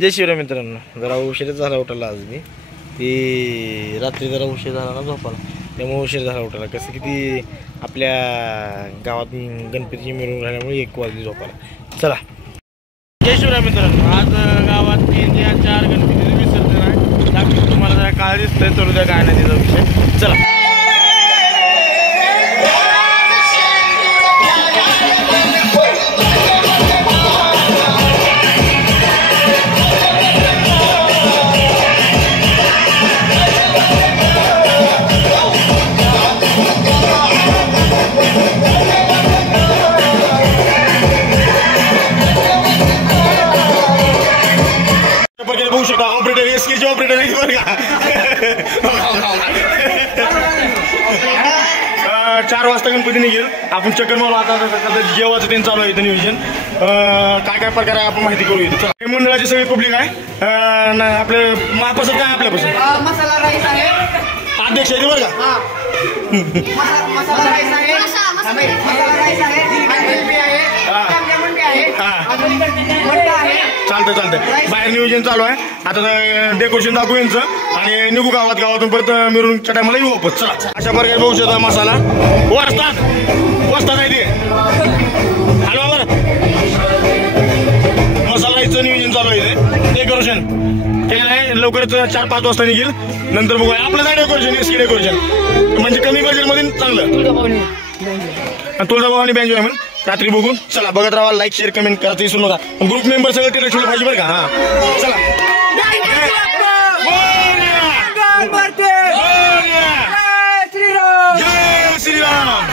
जय शिवराय मित्रांनो, जरा उशीर झाला उठायला आज मी. ती रात्री जरा उशीर झाला ना झोपायला, त्यामुळे उशीर झाला उठायला. कसं की ती आपल्या गावात गणपतीची मिरवणूक राहिल्यामुळे 1 वाजली झोपायला. चला जय शिवराय मित्रांनो, आज गावात 3 या 4 गणपतीचे विसर्जन आहे. दाखवतो तुम्हाला, जरा काळ दिसतंय चलू द्या काय नाही त्याचा विषय. चला बघू शकता. ऑपरेटर एसकेचे ऑपरेटर आहे बरं का. 4 वाजता गणपती निघेल, आपण चक्कर मारू. आता जेवायचं त्यांचं चालू आहे इथं नियोजन. काय काय प्रकार आहे आपण माहिती करू इथं. हे मंडळाची सगळी पब्लिक आहे. आपलं महाप्रसाद काय आपल्यापासून मसाला राईस आहे. अध्यक्ष आहे बरं का. मसाला राईस आहे, मसाला राईस आहे, चालतंय. बाहेर नियोजन चालू आहे. आता डेकोरेशन दाखवू यांचं आणि निघू गावातून परत मिरवणूकच्या टायमाला येऊ वापस. चला अशा प्रकारे बघू शकता. मसाला वस्तात आहे ते. हॅलो बरं, मसाला याचं नियोजन चालू आहे. ते डेकोरेशन केलं आहे. लवकरच 4-5 वाजता निघेल. नंतर बघूया आपलं काय डेकोरेशन, एसकी डेकोरेशन म्हणजे कमी बजेटमध्ये चांगलं. तुळजाभवानी बँजो आहे म्हणून रात्री बघून. चला बघत राहा, लाईक शेअर कमेंट करायचं विसरू नका. ग्रुप मेंबर सगळं तिथे ठेवलं पाहिजे बरं का. हा चला जय श्रीराम.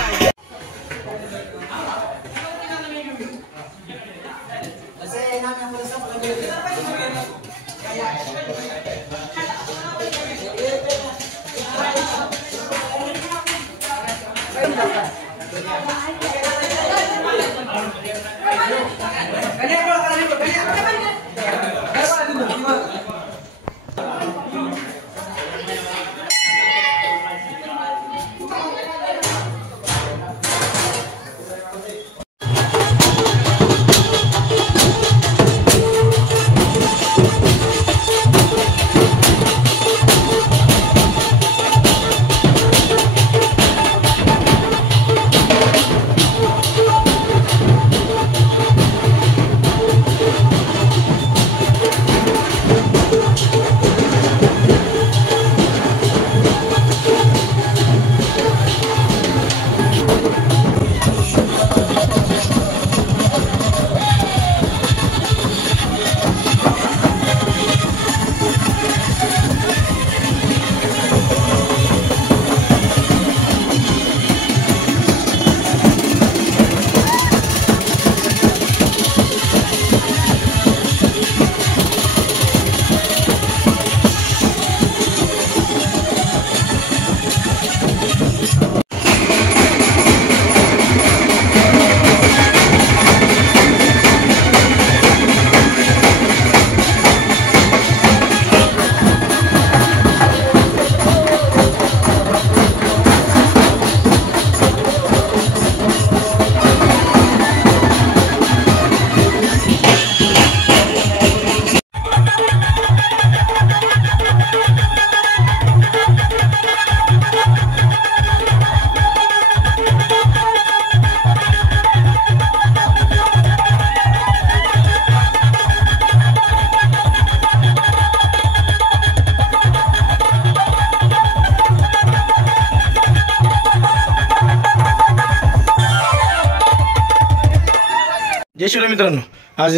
जय शिवराय मित्रांनो, आज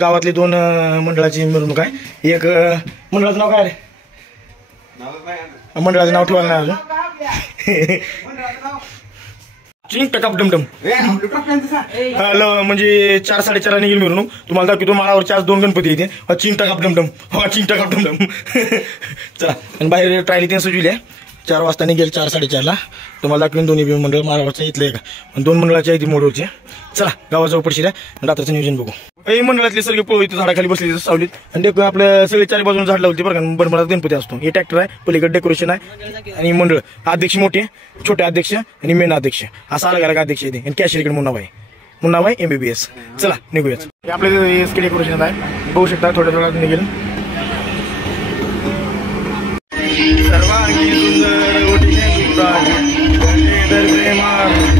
गावातली 2 मंडळाची मिरवणूक आहे. एक मंडळाचं नाव काय रे? मंडळाचं नाव ठेवायला नाही अजून. चिंग टकाप डमडम म्हणजे 4-4:30 निघेल मिरवणूक. तुम्हाला दाखवतो माळावरचे आज 2 गणपती येते. चिंग टकाप डमडम, चिंग टकाप डमडम. चला आणि बाहेर ट्रायली त्यांनी सुचविली आहे. 4 वाजता निघेल, 4-4:30ला. तुम्हाला दाखवेन दोन्ही मंडळ माळावरचं इथलं एक 2 मंडळाच्या इथे मोडवरचे. चला गावाजवळ पडशील रात्राचं नियोजन बघू. हे मंडळातले सगळे पोळ इथं झाडाखाली बसले सावलीत. आणि आपलं सगळे 4 बाजून झाड लावली बरं का. बरमरात गणपती असतो. हे ट्रॅक्टर आहे, पलीकडे डेकोरेशन आहे आणि मंडळ अध्यक्ष मोठे, छोटे अध्यक्ष आणि मेन अध्यक्ष असा अलग अलग अध्यक्ष आहे. आणि कॅशियरकडे मुन्नाबाई म्हणून नाव आहे MBBS. चला निघूयाच. हे आपले स्किल डेकोरेशन आहे, बघू शकता थोड्या थोड्या निघेल. सर्वांगी सुंदर ओटीने सुंदर गंगेधर प्रेमान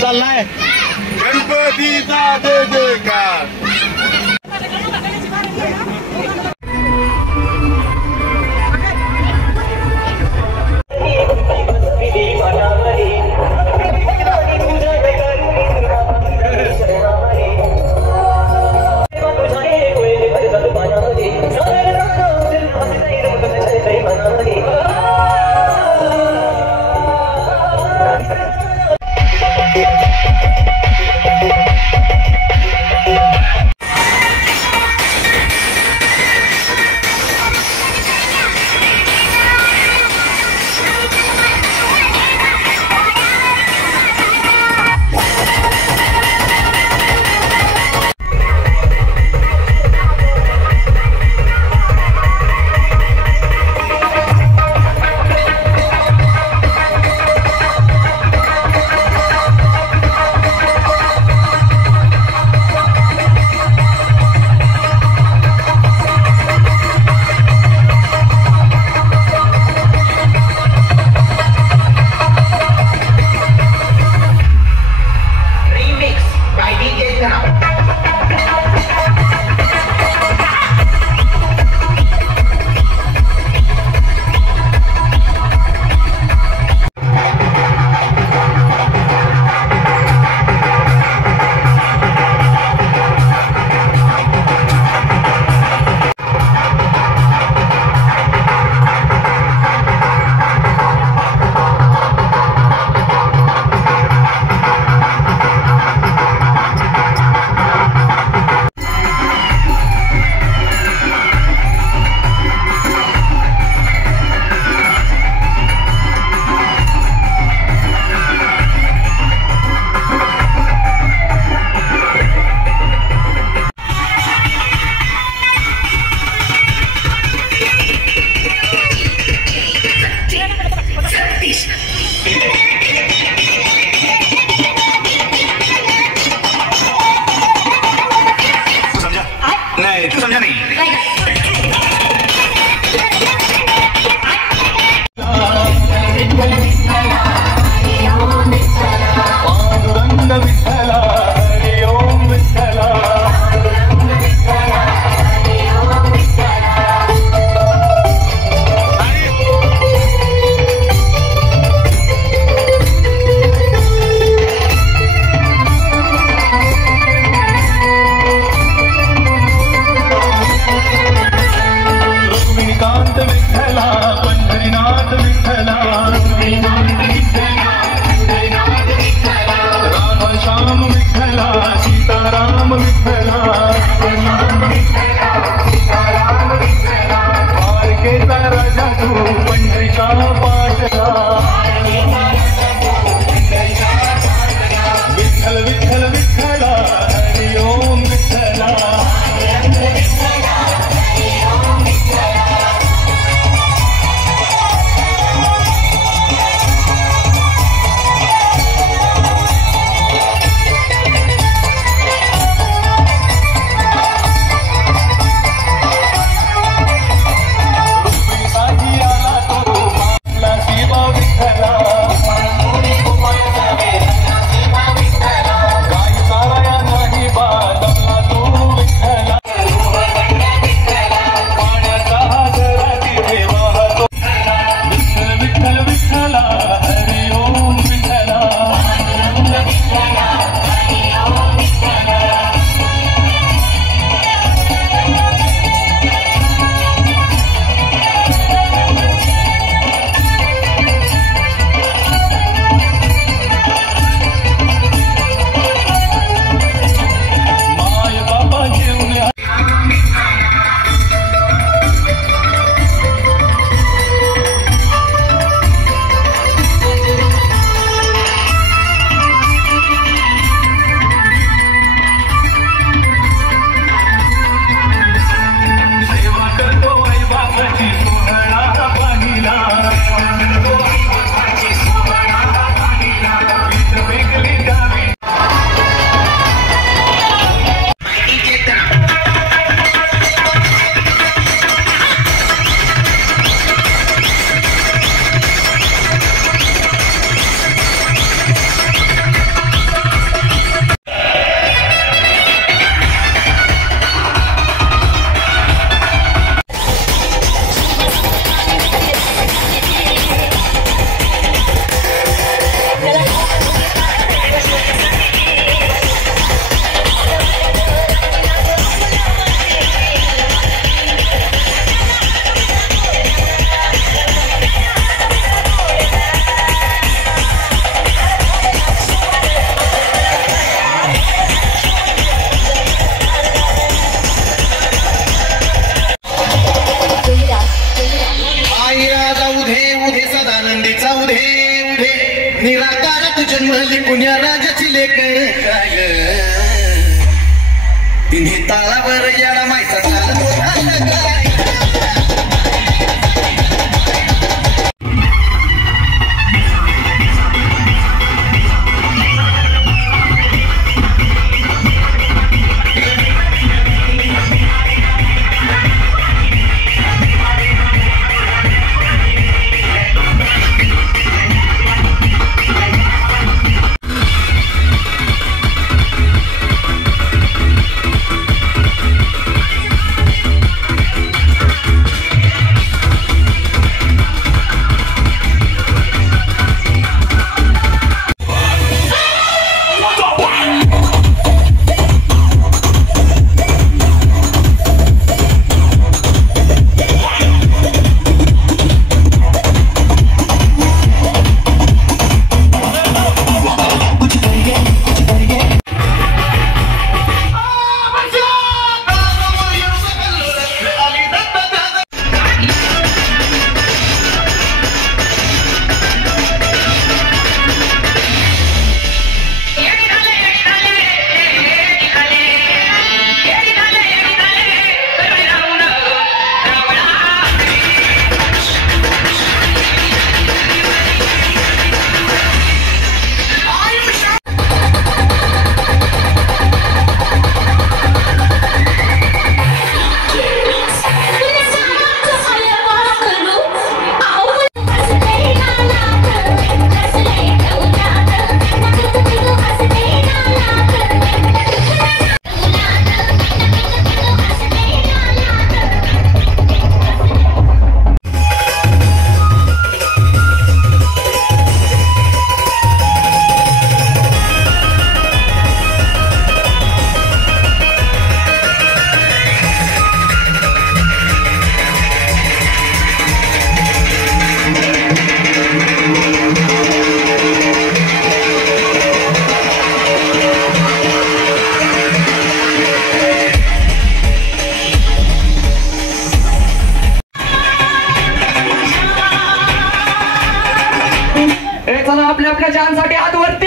चाललाय गणपतीचा जय जयकार. तू जन्मली पुण्या राजाची लेक काय तिन्ही तालावर याला मायचा चालत होता काय आपल्या आपल्या जानसाठी हात वरती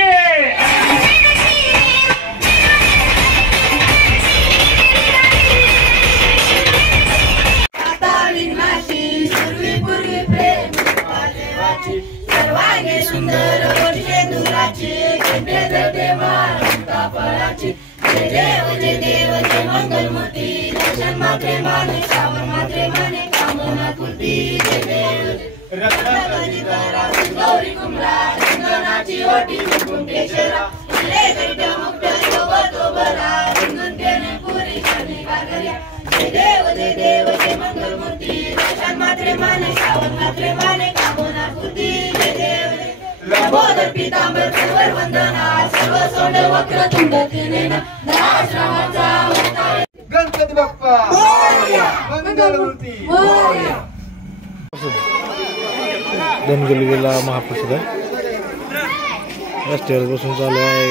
सर्वांगी सुंदर शेंदुराची फळाची जय देव जय मंगलमूर्ती दर्शन मात्रे माने श्रावण मात्रे माने कामना पूर्ती जय देव गौरी कुमरा रंगनाची ओटी कुंकेश्वरा मुक्त सोबतो बरा रंगून पुरी करणे कागर्या जय देव जय मंगलमूर्ती दर्शन मात्रे माने श्रावण मात्रे माने कामना पूर्ती जय देव लंबोदर पीतांबर सर्व वंदना सर्व सोंड वक्र तुंड तेनेना श्रावणाचा अवतार गणपती बाप्पा मंगलमूर्ती धनगलगीला महाप्रसाद आहे रस्त्यावर बसून चालू आहे.